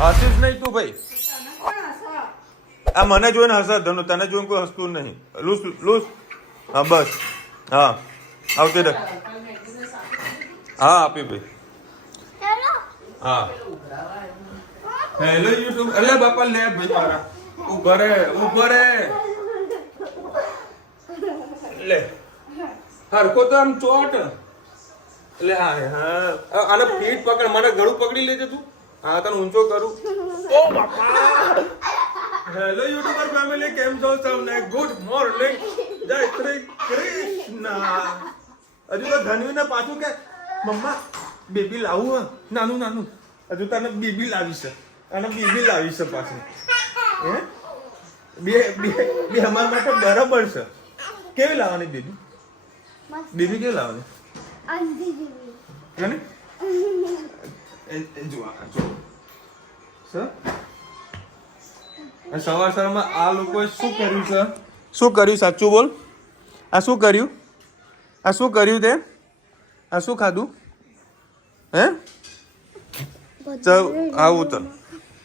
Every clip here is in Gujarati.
હસીશ નહીં તું ભાઈ. આ મને જોઈને હસત ધનુ, તને જોઈને કોઈ હસતું નહીં. Loose loose. હા બસ. હા આવતી રે. હા આપી ભાઈ. હા હેલો યુટ્યુબ. અલે બાપા લે ભાઈ મારા. ઉભા રે ઉભા રે. લે હરકો તો આમ ચોટ. એટલે હા આને પીઠ પકડ, મને ગળું પકડી લેજે તું. હા તને ઊંચો કરું. ઓ બાપા. હેલો યુટ્યુબર ફેમિલી, કેમ છો તમને? ગુડ મોર્નિંગ, જય શ્રી કૃષ્ણ. હજુ તો ધનવીને પાછું કે મમ્મા બેબી લાવું નાનું નાનું. હજુ તને બેબી લાવી છે, અને બેબી લાવી છે પાછું. હે બે બે બે અમારા માટે બરાબર છે. કેવી લાવવાની બેબી? બેબી કેવી લાવવાની? સવાર સવારમાં આ લોકોએ શું કર્યું છે? શું કર્યું સાચું બોલ? આ શું કર્યું? આ શું કર્યું તે? આ શું ખાધું? હે ચલ આવું તો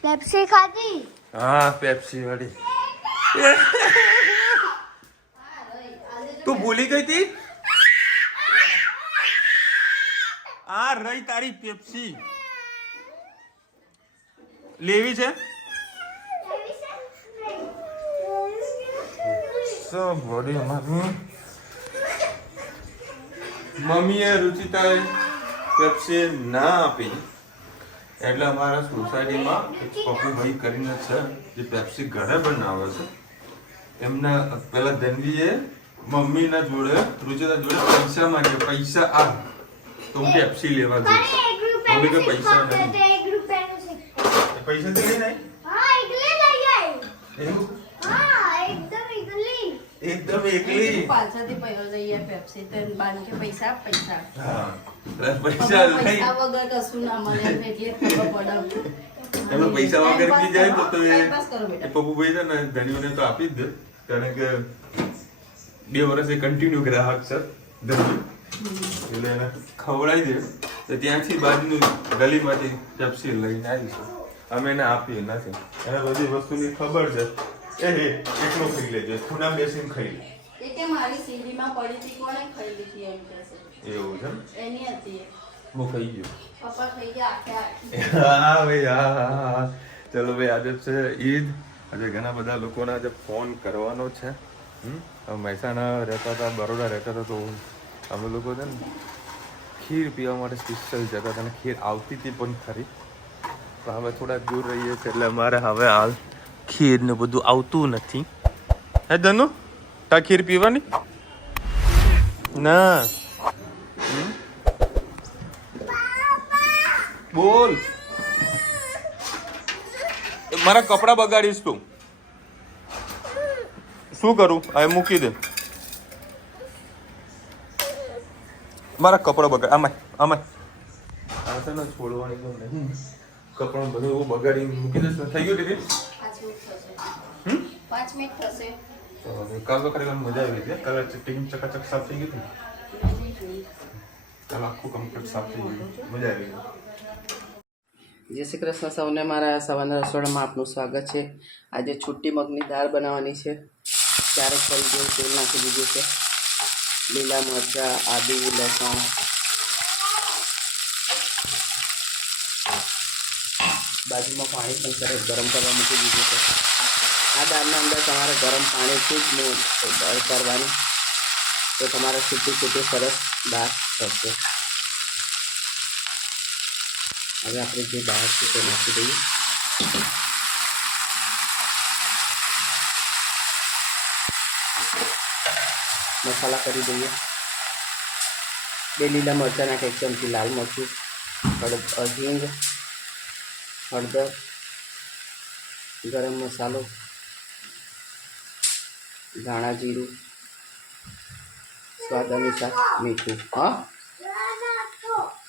પેપ્સી ખાધી. હા પેપ્સી વાળી. તું ભૂલી ગઈ તી? આ રહી તારી પેપ્સી. લેવી છે? મમ્મીએ રુચિતાએ પેપ્સી ના આપી, એટલે અમારા સોસાયટીમાં પપ્પુભાઈ કરીને છે જે પેપ્સી ઘરે બનાવે છે. એમના પેલા ધનવીએ મમ્મીના જોડે રુચિતા જોડે પૈસા માંગે, પૈસા આ તો હું પેપ્સી લેવા જઈશ. મમ્મી કે પૈસા નહીં. પૈસા તો લઈ નહીં. એવું એકદમ એકલી પાછળથી પૈસા લઈએ પેપ્સી તો બાન કે પૈસા પૈસા. હા પૈસા લઈ વગર કશું ના મળે એટલે ખબર પડે. એમને પૈસા વગર પી જાય તો એ પપ્પુભાઈ છે ને ધણીઓને તો આપી જ દે, કારણ કે 2 વર્ષ એ કન્ટિન્યુ ગ્રાહક છે ધણી, એટલે એને ખવડાવી દે. તો ત્યાંથી બાજુની ગલીમાંથી પેપ્સી લઈને આવીશું. અમે એને આપીએ નથી, એને બધી વસ્તુની ખબર છે. એકલો ખાઈ લેજો, ખૂણા બેસીને ખાઈ લે. એ કે મારી સીડીમાં પડી હતી, કોણે ખાઈ લીધી એમ કહે છે. એવું છે? એની હતી. હું ખાઈ ગયો. પપ્પા ખાઈ ગયા આખે આખી. હા ભાઈ હા. ચલો ભાઈ આજે છે ઈદ. આજે ઘણા બધા લોકોને આજે ફોન કરવાનો છે. મહેસાણા રહેતા હતા, બરોડા રહેતા હતા, તો અમે લોકો છે ને ખીર પીવા માટે સ્પેશિયલ જતા હતા, અને ખીર આવતી હતી પણ ખરી. પણ હવે થોડા દૂર રહીએ છીએ એટલે અમારે હવે હાલ ખીર ને બધું આવતું નથી. હે ધનુ, તા ખીર પીવાની ના? બોલ. મારા કપડા બગાડીશ તું. શું કરું? આ મૂકી દે. મારા કપડા બગાડ. આમાં આમાં આ છે ને છોડવાની તો નહીં. કપડા બધું એવું બગાડી મૂકી દઈશ. થઈ ગયું દીદી? 5 મિનિટ થશે. કાલ તો ખરેખર મજા આવી હતી. કાલે ટીમ ચકાચક સાફ થઈ ગઈ હતી. કાલ આખું કમ્પ્લીટ સાફ થઈ ગયું, મજા આવી ગઈ. જય શ્રી કૃષ્ણ સૌને. મારા સવારના રસોડામાં આપનું સ્વાગત છે. આજે છુટ્ટી મગની દાળ બનાવવાની છે. ચારેક ફરી જેવું તેલ નાખી દીધું છે. લીલા મરચાં, આદુ, લસણ, બાજુમાં પાણી પણ સરસ ગરમ કરવા મૂકી દીધું છે. આ દાળના અંદર તમારે ગરમ પાણીથી જ કરવાની, તો તમારે છૂટી છૂટી સરસ દાળ થશે. હવે આપણે જે દાળ છે તે નાખી દઈએ. મસાલા કરી દઈએ. 2 લીલા મરચાં નાખે, 1 ચમચી લાલ મરચું, હિંગ, હળદર, ગરમ મસાલો, ધાણા જીરું, સ્વાદ અનુસાર મીઠું. હા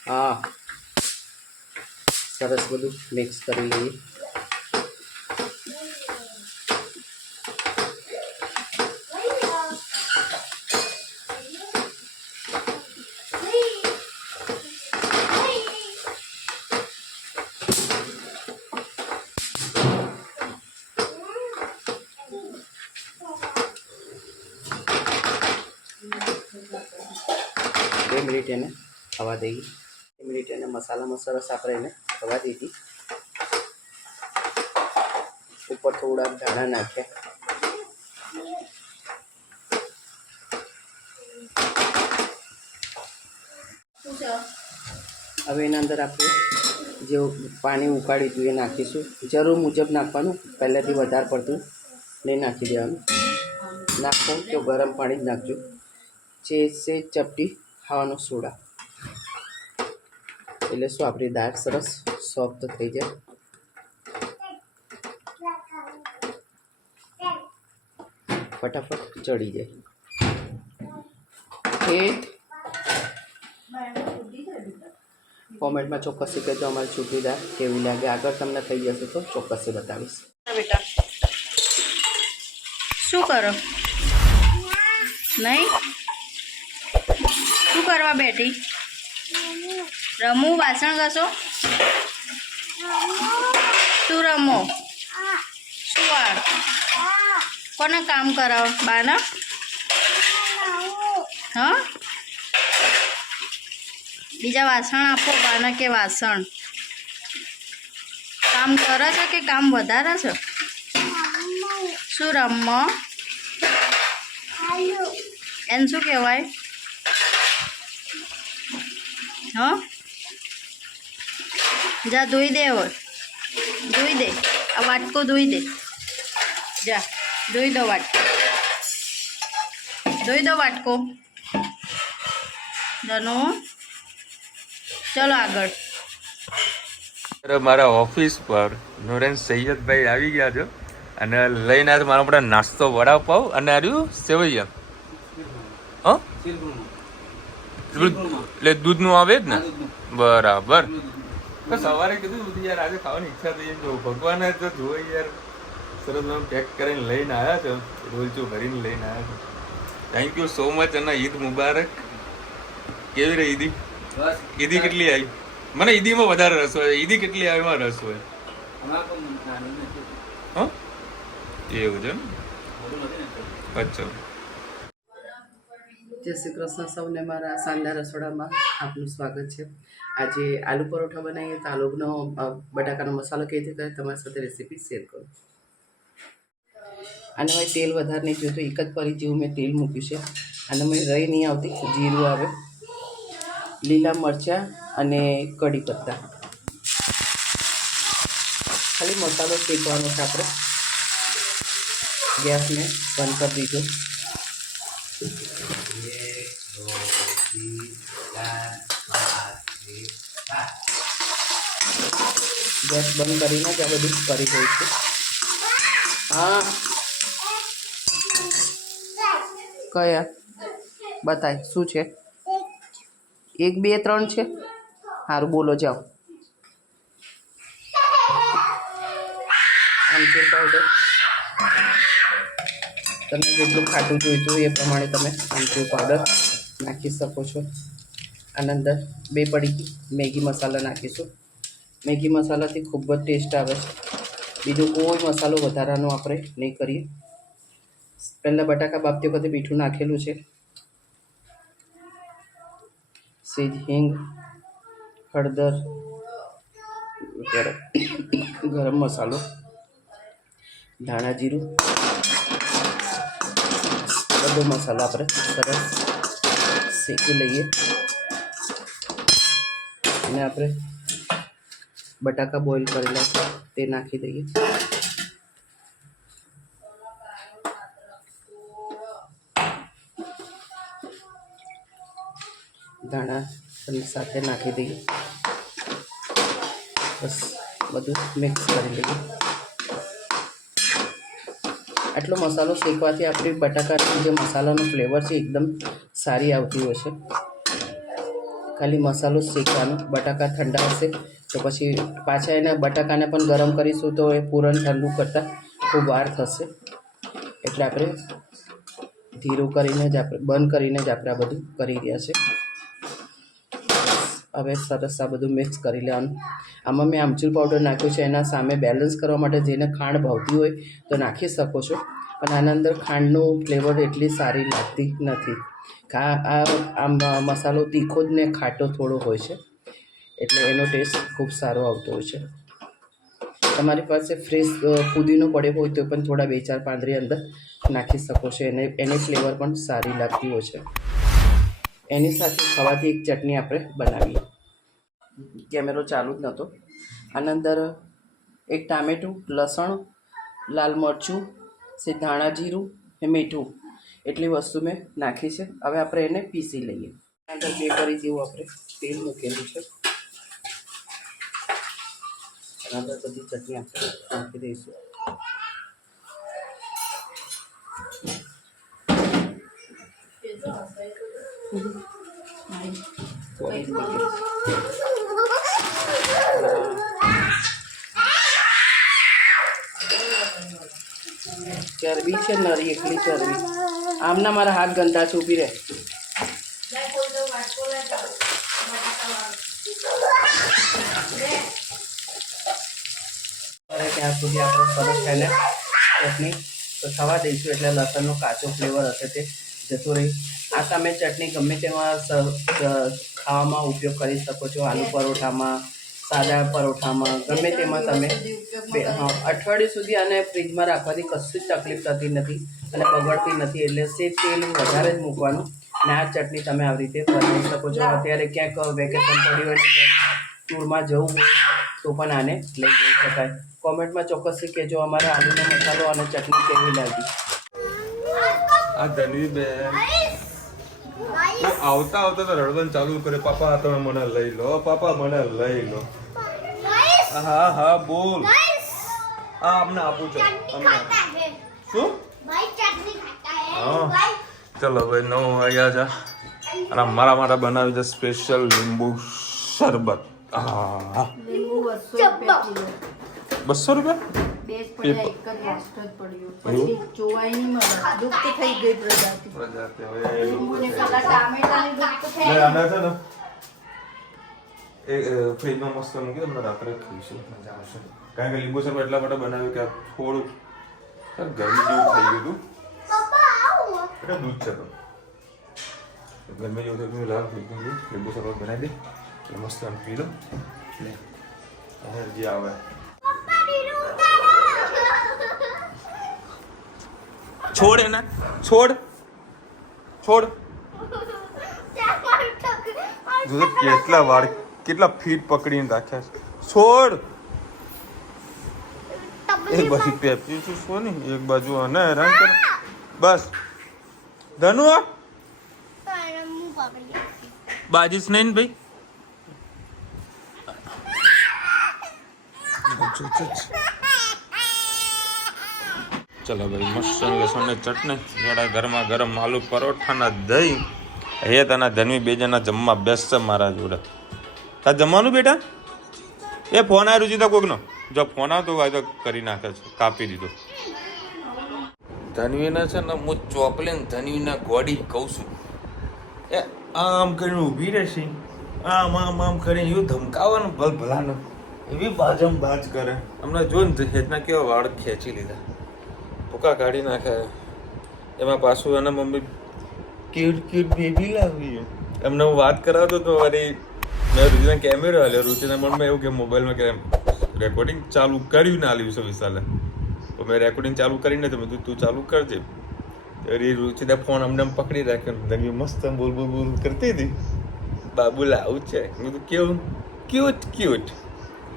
હા, સરસ બધું મિક્સ કરી લઈએ. મિનિટ એને થવા દઈએ. 2 મિનિટ એને મસાલામાં સરસ આપણે એને થવા દીધી. ઉપર થોડા ધાણા નાખ્યા. શું છે? હવે એના અંદર આપણે જે પાણી ઉકાળી હતું એ નાખીશું. જરૂર મુજબ નાખવાનું, પહેલાંથી વધારે પડતું નહીં નાખી દેવાનું. નાખો તો ગરમ પાણી જ નાખજો. છે ચપટી ખાવાનો સોડા, એટલે શું આપણી દાળ સરસ સોફ્ટ થઈ જાય. ફટાફટ ચડી જાય. એ કોમેન્ટમાં ચોક્કસથી કહેજો અમારી છૂટી દાળ કેવી લાગે. આગળ તમને થઈ જશે તો ચોક્કસથી બતાવીશ. બેટા શું કરો? નહીં શું કરવા બેઠી? રમવું? વાસણ ઘસો? શું રમો? શું વાર કોને કામ કરાવો? બાના? હા, બીજા વાસણ આપો. બાના કે વાસણ કામ કરે છે કે કામ વધારે છે? શું રમો? એને શું કહેવાય? હા, જા ધોઈ દે. હવે ધોઈ દે. આ વાટકો ધોઈ દે. જા ધોઈ દો વાટકો. ધોઈ દો વાટકો. જનો ચલો આગળ. મારા ઓફિસ પર નોરેન સૈયદભાઈ આવી ગયા છે અને લઈને આવ્યા મારા માટે નાસ્તો વડાપાવ અને આવ્યું સેવૈયા. હા, એટલે દૂધનું આવે જ ને? બરાબર. તો સવારે કીધું યાર આજે ખાવાની ઈચ્છા થઈ જો ભગવાને તો જોઈ યાર સરસ પેક કરીને લઈને આવ્યા છે. રોલચું ભરીને લઈને આવ્યા છે. થેન્ક યુ સો મચ અને ઈદ મુબારક. કેવી રહી ઈદી? ઈદી કેટલી આવી? મને ઈદીમાં વધારે રસ હોય. ઈદી કેટલી આવી એમાં રસ હોય. હા એવું છે ને? અચ્છા. જય શ્રી કૃષ્ણ સૌને. મારા શાનદાર રસોડામાં આપનું સ્વાગત છે. આજે આલુ પરોઠા બનાવીએ તો આલુનો બટાકાનો મસાલો કેવી રીતે કરે તમારી સાથે રેસીપી શેર કરું. અને હવે તેલ વધારે નહીં જોયું તો એક જ પરી જેવું મેં તેલ મૂક્યું છે. અને મેં રહી નહીં આવતી. જીરું આવે, લીલા મરચાં અને કઢી પત્તા. ખાલી મસાલો શેકવાનો છે. આપણે ગેસને બંધ કરી દીધો. ગેસ બંધ કરીને જ આ બધું કરી દઉં છું. હા કયા બતાય શું છે? 1 2 3 છે. સારું બોલો જાઓ. આમચૂર પાવડર તમે જેટલું ખાટું જોઈતું એ પ્રમાણે તમે આમચૂર પાવડર નાખી શકો છો. આના અંદર 2 પડીકી મેગી મસાલા નાખીશું. મેગી મસાલાથી ખૂબ જ ટેસ્ટ આવે છે. બીજો કોઈ મસાલો વધારાનો આપણે નહીં કરીએ. પહેલાં બટાકા બાફતી વખતે મીઠું નાખેલું છે. સેજ હિંગ, હળદર, ગરમ મસાલો, ધાણા જીરું, બધો મસાલો આપણે સરસ શેકી લઈએ. અને આપણે બટાકા બોઇલ કરેલા છે તે નાખી દઈએ. ધાણા સાથે નાખી દઈએ. બસ બધું મિક્સ કરી લઈએ. આટલો મસાલો શેકવાથી આપણી બટાકાની જે મસાલાનો ફ્લેવર છે એકદમ સારી આવતી હોય છે. ખાલી મસાલો શેકવાનો. બટાકા ઠંડા હશે તો પછી પાછા એના બટાકાને પણ ગરમ કરીશું તો એ પૂરણ ઠંડુ કરતાં ખૂબ વાર થશે. એટલે આપણે ધીરું કરીને જ આપણે બંધ કરીને જ આપણે આ બધું કરી રહ્યા છે. હવે સરસ આ બધું મિક્સ કરી લેવાનું. આમાં મેં આમચૂર પાવડર નાખ્યું છે. એના સામે બેલેન્સ કરવા માટે જેને ખાંડ ભાવતી હોય તો નાખી શકો છો. પણ આના અંદર ખાંડનું ફ્લેવર એટલી સારી લાગતી નથી. આમ મસાલો તીખો જ ને ખાટો થોડો હોય છે, એટલે એનો ટેસ્ટ ખૂબ સારો આવતો હોય છે. તમારી પાસે ફ્રેશ પુદીનો પડ્યો હોય તો પણ થોડા 2-4 પાંદડી અંદર નાખી શકો છો. એની ફ્લેવર પણ સારી લાગતી હોય છે. એની સાથે ખાવાથી એક ચટણી આપણે બનાવીએ. કેમેરો ચાલુ જ નહોતો. આના અંદર એક ટામેટું, લસણ, લાલ મરચું, ધાણા જીરું ને મીઠું એટલી વસ્તુ મેં નાખી છે. હવે આપણે એને પીસી લઈએ. અંદર 2 કરી જેવું આપણે તેલ મૂકેલું છે. અંદર બધી ચટણી આપણે નાખી દઈશું. ચરબી છે નરી, એકલી ચરબી. આમના મારા હાથ ગંદા છે, ઊભી રહે. ત્યાં સુધી આપણે સરસ થઈને ચટણી તો થવા દઈશું, એટલે લસણનો કાચો ફ્લેવર હશે તે જતો રહી. આ તમે ચટણી ગમે તેમાં ખાવામાં ઉપયોગ કરી શકો છો. આલુ પરોઠામાં, સાદા પરોઠામાં, ગમે તેમાં તમે અઠવાડિયું સુધી આને ફ્રીજમાં રાખવાથી કશું જ તકલીફ થતી નથી અને બગડતી નથી. એટલે સેજ તેલ વધારે જ મૂકવાનું ને આ ચટણી તમે આવી રીતે બનાવી શકો છો. અત્યારે ક્યાંક વેકેશન પડ્યું હોય ને ક્યાંક ટૂરમાં જવું હોય તો પણ આને લઈ જઈ શકાય. કોમેન્ટમાં ચોક્કસથી કહેજો અમારા આલુનો મસાલો અને ચટણી કેવી લાગી. આ ધનવી બેન આવતા આવતા તો રડવાનું ચાલુ કરે, પાપા તમે મને લઈ લો, પાપા મને લઈ લો. હા હા બોલ. હા અમને આપું છો. શું? હા ચલો ભાઈ 9 વાગ્યા છે અને મારા માટે બનાવી છે સ્પેશિયલ લીંબુ શરબત. હા 200 રૂપિયા? ફ્રીજમાં મસ્ત મૂકી તમને રાત્રે ખાઈશું, મજા આવશે. કારણ કે લીંબુ શરબત એટલા માટે બનાવ્યું કે થોડું ગરમી જેવું થઈ ગયું હતું. એટલે દૂધ છે તો ગરમી જેવું થયું, લાવ લીંબુ શરબત બનાવી દે એટલે મસ્ત આમ પી લો એટલે એનર્જી આવે. છોડ એને છોડ છોડ. જો કેટલા વાળ કેટલા ફીટ પકડીને રાખ્યા છે. છોડ. એક બાજુ પેપી છું સોની, એક બાજુ અને હેરાન કર. બસ ધનુ બાજીશ નહીં ને ભાઈ. ચલો ભાઈ મસ્ત લસણની ચટણી જોડા ગરમા ગરમ આલુ પરોઠાના દહીં. હે તના ધનવી 2 જણા જમવા બેસશે મારા જોડે. તાર જમવાનું બેટા? એ ફોન આવ્યો રુચિતા કોકનો. જો ફોન આવતો હોય તો કરી નાખે છે, કાપી દીધો. ધનવીને છે ને હું ચોપલીને ધનવીને ગોડી કહું છું એ આમ કરીને ઊભી રહેશે, આમ આમ આમ કરીને એવું ધમકાવવાનું ભલાનું એવી બાજમ બાજ કરે. હમણાં જો ને હેતના કેવા વાળ ખેંચી લીધા, ભૂકા કાઢી નાખે. એમાં પાછું એના મમ્મી ક્યુટ ક્યુટ બેબી લાવી. એમને હું વાત કરાવતો તો વળી મેં રુચિના કેમેરો હાલ્યો. રુચિના મનમાં એવું કે મોબાઈલમાં કે રેકોર્ડિંગ ચાલુ કર્યું ને આલ્યું છે વિશાલે. તો મેં રેકોર્ડિંગ ચાલુ કરીને તો મેં તું ચાલુ કરજે. રુચિના ફોન અમને પકડી રાખ્યો. ધનવી મસ્ત બોલ બોલ બોલ કરતી હતી. બાબુલા આવું છે. મેં કીધું કેવું ક્યુટ ક્યુટ.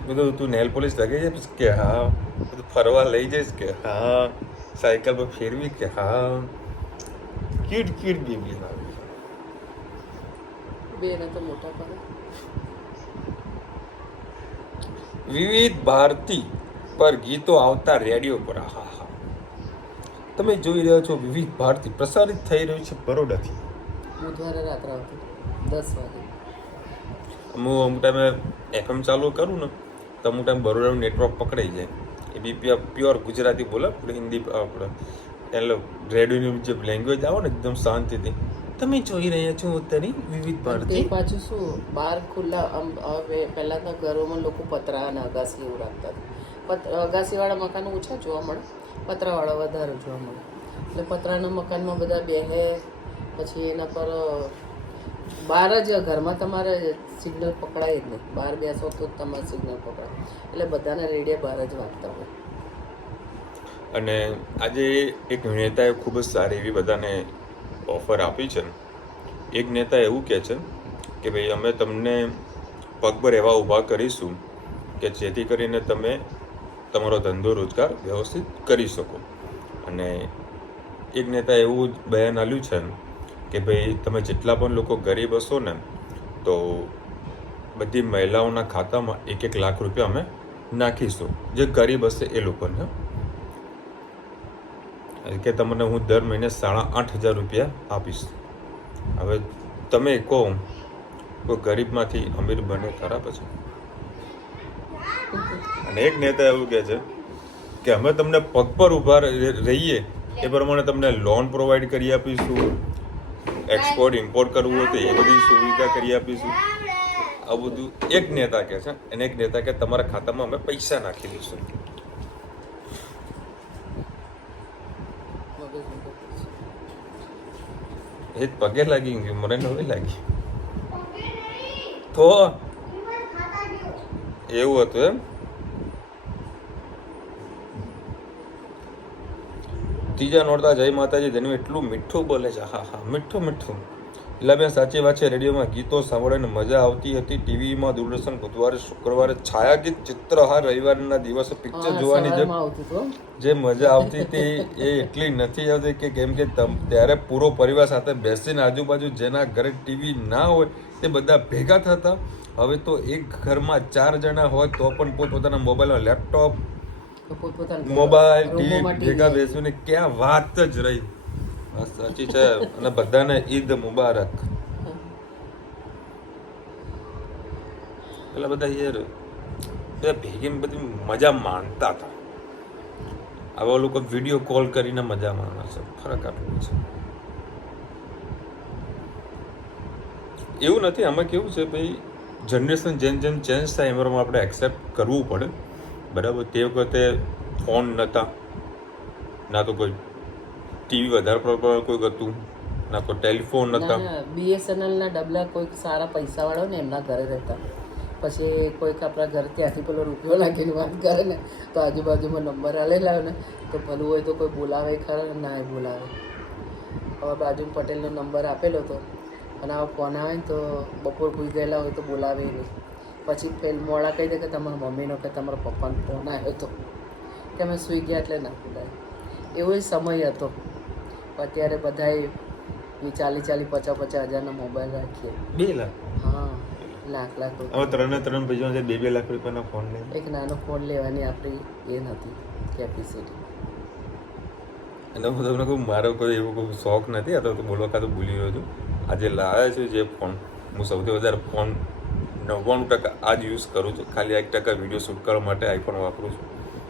મેં કીધું તું નેલ પોલિશ લગાવી જઈશ કે હા. બધું ફરવા લઈ જઈશ કે હા. સાયકલ પર ફેરવી કે હા. ક્યુટ ક્યુટ બેબી લાવી. બેને તો મોટા કરે. વિવિધ ભારતી પર ગીતો આવતા રેડિયો પર. હા હા તમે જોઈ રહ્યા છો વિવિધ ભારતી પ્રસારિત થઈ રહ્યું છે બરોડાથી. બુધવારે રાત્રે આવતી 10 વાગે. હું અમુક ટાઈમે FM ચાલુ કરું ને તો અમુક ટાઈમ બરોડાનું નેટવર્ક પકડાઈ જાય. એ બી પ્યોર ગુજરાતી બોલે, આપણે હિન્દી આપણે એટલે રેડિયોની જે લેંગ્વેજ આવે ને એકદમ શાંતિથી. તમે જોઈ રહ્યા છો ઉત્તરી વિવિધ ભારતી. પાછું શું બહાર ખુલ્લા હવે પહેલાંના ઘરોમાં લોકો પતરા અને અગાસી એવું રાખતા હતા. અગાસીવાળા મકાનો ઓછા જોવા મળે, પતરાવાળા વધારે જોવા મળે. એટલે પતરાના મકાનમાં બધા બેહે, પછી એના પર બહાર જ ઘરમાં તમારે સિગ્નલ પકડાય જ નહીં. બહાર બેસો તો જ તમારે સિગ્નલ પકડાય. એટલે બધાને રેડિયા બહાર જ વાગતા હોય. અને આજે એક નેતાએ ખૂબ જ સારી એવી બધાને ઓફર આપી છે. એક નેતા એવું કહે છે કે ભાઈ અમે તમને પગભર એવા ઊભા કરીશું કે જેથી કરીને તમે તમારો ધંધો રોજગાર વ્યવસ્થિત કરી શકો. અને એક નેતા એવું બયાન આપ્યું છે કે ભાઈ તમે જેટલા પણ લોકો ગરીબ હશો ને તો બધી મહિલાઓના ખાતામાં 1-1 લાખ રૂપિયા અમે નાખીશું, જે ગરીબ હશે એ લોકોને. કે તમને હું દર મહિને 8,500 રૂપિયા આપીશ. હવે તમે કહો કોઈ ગરીબમાંથી અમીર બને ખરા પછી? અને એક નેતા એવું કહે છે કે અમે તમને પગ પર ઊભા રહીએ એ પ્રમાણે તમને લોન પ્રોવાઈડ કરી આપીશું, એક્સપોર્ટ ઇમ્પોર્ટ કરવું હોય તો એ બધી સુવિધા કરી આપીશું. આ બધું એક નેતા કહે છે. અને એક નેતા કે તમારા ખાતામાં અમે પૈસા નાખી દઈશું. એ જ પગે લાગી ગયું, મને નવી લાગી તો એવું હતું એમ. ત્રીજા નોરતા જય માતાજી જેનું એટલું મીઠું બોલે છે, હા હા મીઠું મીઠું. એટલે બેન સાચી વાત છે, રેડિયોમાં ગીતો સાંભળવાની મજા આવતી હતી. ટીવીમાં દૂરદર્શન બુધવારે શુક્રવારે છાયાગીત, ચિત્રહાર, રવિવારના દિવસે પિક્ચર જોવાની જે મજા આવતી હતી એ એટલી નથી આવતી કે કેમ કે ત્યારે પૂરો પરિવાર સાથે બેસીને આજુબાજુ જેના ઘરે ટીવી ના હોય તે બધા ભેગા થતા. હવે તો એક ઘરમાં 4 જણા હોય તો પણ પોતપોતાના મોબાઈલમાં, લેપટોપ, મોબાઈલ, ટીવી ભેગા બેસીને ક્યાં વાત જ રહી. સાચી છે. અને બધાને ઈદ મુબારક. પેલા બધા યાર ભેગી બધી મજા માણતા હતા. આવા લોકો વિડીયો કોલ કરીને મજા માણે છે. ફરક આટલું છે. એવું નથી. આમાં કેવું છે ભાઈ, જનરેશન જેમ જેમ ચેન્જ થાય એમ આપણે એક્સેપ્ટ કરવું પડે. બરાબર. તે વખતે ફોન નહોતા, ના તો કોઈ ટીવી વધારે પ્રમાણમાં કોઈ હતું, ના કોઈ ટેલિફોન નહોતા. BSNL ના ડબલા કોઈક સારા પૈસાવાળો ને એમના ઘરે રહેતા. પછી કોઈક આપણા ઘર ત્યાંથી પેલો રૂપિયો નાખીને વાત કરે ને તો આજુબાજુમાં નંબર આલેલા હોય ને તો ભલું હોય તો કોઈ બોલાવે ખરા, ના બોલાવે. હવે બાજુ પટેલનો નંબર આપેલો હતો અને આવો ફોન આવે ને તો બપોર ભૂઈ ગયેલા હોય તો બોલાવે નહીં. પછી મોડા કહી દે કે તમારા મમ્મીનો કે તમારા પપ્પાનો ફોન આવ્યો હતો કે અમે સૂઈ ગયા એટલે ના બોલાય. એવો સમય હતો. અત્યારે બધાએ 40,000-50,000 હજારના મોબાઈલ રાખીએ. 2 લાખ? હા, લાખ હવે 3 ભાઈઓ છે, 2 લાખ રૂપિયાનો ફોન લે. એક નાનો ફોન લેવાની આપણી એ નથી કેપેસિટી. અને હું તમને કહું, મારો કોઈ એવો કોઈ શોખ નથી. આ તો બોલવા કાં તો ભૂલી રહ્યો છું. આજે લાવ્યા છે જે ફોન, હું સૌથી વધારે ફોન 99% આ જ યુઝ કરું છું. ખાલી 1% વિડીયો શૂટ કરવા માટે આઈફોન વાપરું છું.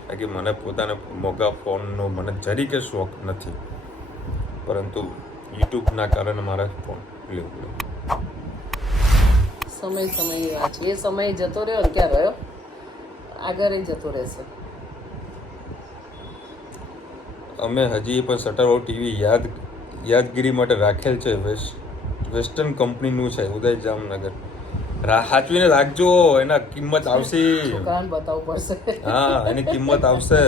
બાકી મને પોતાને મોંઘા ફોનનો મને જરીકે શોખ નથી. પરંતુ યુટ્યુબના કારણે મારે ફોન લેવું પડે. સમય વાત છે. એ સમય જતો રહ્યો ને ક્યાં રહ્યો, આગળ જતો રહેશે. અમે હજી પણ શટરવાળું ટીવી યાદગીરી માટે રાખેલ છે. વેસ્ટર્ન કંપનીનું છે, ઉદય જામનગર. સાચવીને રાખજો, એના કિંમત આવશે. છોકરાને બતાવવું પડશે. હા, એની કિંમત આવશે.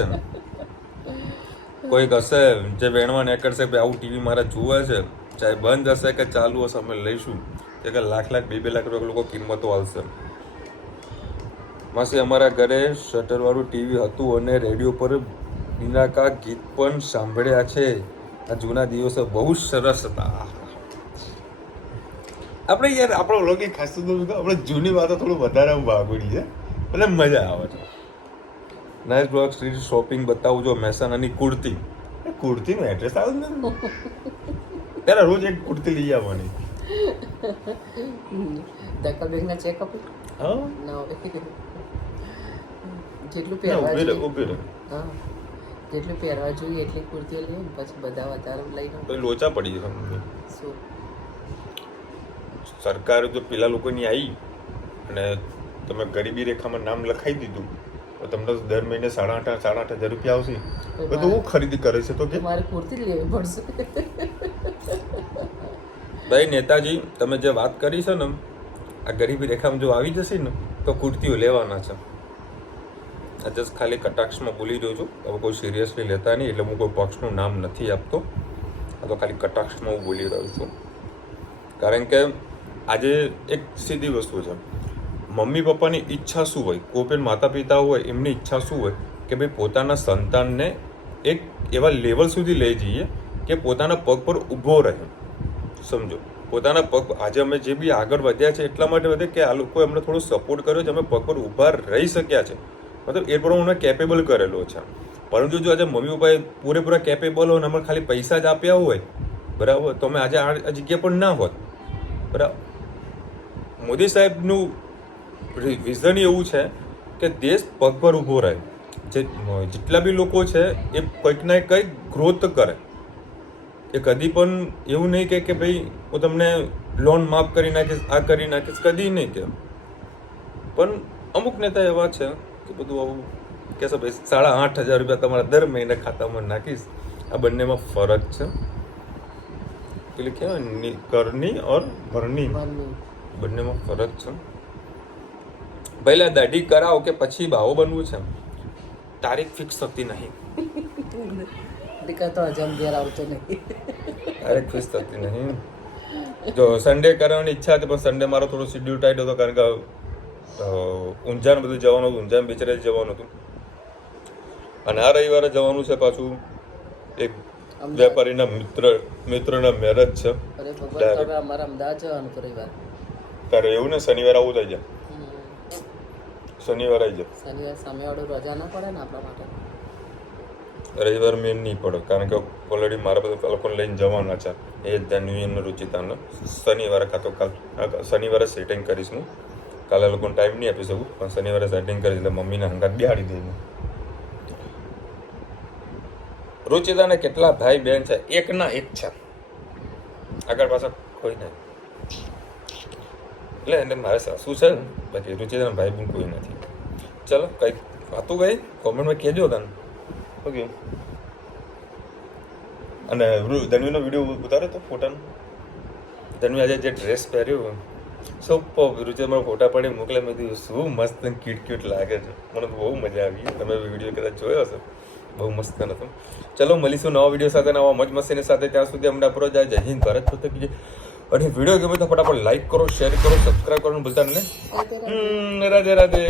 કોઈક હશે જે વેણવા નીકળશે કે આવું ટીવી મારે જોવે છે, ચાહે બંધ હશે કે ચાલુ હશે, અમે લઈશું. કે લાખ 2 લાખ રૂપિયા લોકો કિંમતો આવશે. માસી અમારા ઘરે શટરવાળું ટીવી હતું અને રેડિયો પર બિનાકા ગીત પણ સાંભળ્યા છે. આ જૂના દિવસો બહુ સરસ હતા. આપણે યાર આપણો લોકો ખાસું તો આપણે જૂની વાતો થોડું વધારે વાગોડી છે એટલે મજા આવે છે. નાઇસ બ્લોગ સ્ટ્રીટ શોપિંગ બતાવું જો. મહેસાણાની કુર્તીનું એડ્રેસ આવે ને ત્યારે રોજ એક કુર્તી લઈ આવવાની. દકલબેગના ચેક આપો. હા, જેટલું પહેરવા જોઈએ, હા, જેટલું પહેરવા જોઈએ એટલી કુર્તીઓ લઈએ ને પછી બધા વધારે લઈ લો તો લોચા પડી જશે. શું સરકાર જો પેલા લોકોની આવી અને તમે ગરીબી રેખામાં નામ લખાઈ દીધું તમને દર મહિને 8,500 રૂપિયા આવશે તો હું ખરીદી કરે છે તો કે મારે કુર્તી લેવી પડશે. ભાઈ નેતાજી તમે જે વાત કરી છે ને આ ગરીબી રેખામાં જો આવી જશે ને તો કુર્તીઓ લેવાના છે. આ જસ્ટ ખાલી કટાક્ષમાં બોલી રહ્યો છું, હવે કોઈ સિરિયસલી લેતા નહીં, એટલે હું કોઈ પક્ષનું નામ નથી આપતો, આ તો ખાલી કટાક્ષમાં હું બોલી રહ્યો છું. કારણ કે આજે એક સીધી વસ્તુ છે, મમ્મી પપ્પાની ઈચ્છા શું હોય, કોઈ પણ માતા પિતા હોય એમની ઈચ્છા શું હોય કે ભાઈ પોતાના સંતાનને એક એવા લેવલ સુધી લઈ જઈએ કે પોતાના પગ પર ઊભો રહે. સમજો, પોતાના પગ આજે અમે જે બી આગળ વધ્યા છે એટલા માટે વધે કે આ લોકોએ અમને થોડો સપોર્ટ કર્યો છે, અમે પગ પર ઊભા રહી શક્યા છે, મતલબ એ પ્રમાણે અમને કેપેબલ કરેલો છે. પરંતુ જો આજે મમ્મી પપ્પાએ પૂરેપૂરા કેપેબલ હોય અને અમને ખાલી પૈસા જ આપ્યા હોય, બરાબર, તો અમે આજે આ જગ્યા પર ના હોત. બરાબર, મોદી સાહેબનું વિઝન એવું છે કે દેશ પગ પર ઊભો રહે, જેટલા બી લોકો છે એ કંઈક ના કંઈક ગ્રોથ કરે. એ કદી પણ એવું નહીં કે ભાઈ હું તમને લોન માફ કરી નાખીશ, આ કરી નાખીશ, કદી નહીં કે. પણ અમુક નેતા એવા છે કે બધું આવું કહેશે ભાઈ 8,500 રૂપિયા તમારા દર મહિને ખાતામાં નાખીશ. આ બંનેમાં ફરક છે. પેલી કહેવાય કરની ઓર ભરની, બંનેમાં ફરક છે. પહેલા દાઢી કરાવો કે પછી બાવો બનવું છે, તારીખ ફિક્સ થતી નહીં. દીકરા તો હજમ ઘેર આવતો નહીં. તારીખ ફિક્સ થતી નહીં. જો સન્ડે કરવાની ઈચ્છા હતી પણ સન્ડે મારો થોડો શેડ્યુલ ટાઈટ હતો, કારણ કે ઊંઝાને બધું જવાનું હતું, ઊંઝાને બિચારે જવાનું હતું. અને આ રવિવારે જવાનું છે પાછું એક વેપારીના મિત્રના મેરેજ છે. અરે ભગવાન, હવે અમારે અમદાવાદ જવાનું તો રવિવાર. તારે એવું ને શનિવારે આવું થઈ જાય, શનિવારે આવી જાય. શનિવાર સામેવાળું રજા ના પડે ને આપણા માટે. રવિવાર મેન નહીં પડે, કારણ કે ઓલરેડી મારા બધા લોકોને લઈને જવાના છે, એ ધન્વીને રુચિતાને. શનિવારે કાં તો શનિવારે સેટિંગ કરીશ હું. કાલે લોકોને ટાઈમ નહીં આપી શકું, પણ શનિવારે સેટિંગ કરીશ એટલે મમ્મીને હંગાત બિહાડી દઈને. રુચિતાને કેટલા ભાઈ બહેન છે? એક ના એક છે, આગળ પાછળ કોઈ નહીં. એટલે એને મારે સાસુ છે, બાકી રુચિતાના ભાઈ બહેન કોઈ નથી. ચલો કંઈક વાતું ગઈ કોમેન્ટમાં કહેજો તને. ઓકે. અને ધન્વીનો વિડીયો ઉતાર્યો તો ફોટાનો. ધન્વી આજે જે ડ્રેસ પહેર્યો સુપર, રુચિતામાં ફોટા પડી મોકલે, મેં કીધું શું મસ્ત ક્યુટ લાગે છે. મને તો બહુ મજા આવી. તમે વિડીયો કદાચ જોયો હશે, બહુ મસ્ત હતો. ચલો મળીશું નવા વિડીયો સાથે, નવા મોજ મસ્તીની સાથે. ત્યાં સુધી અમને આપણો જાય. જય હિન્દ, ભારત માતા કી જય. અને વિડીયો ગમે તો ફટાફટ લાઈક કરો, શેર કરો, સબસ્ક્રાઈબ કરવાનું ભૂલતા નહીં. રાધે રાધે.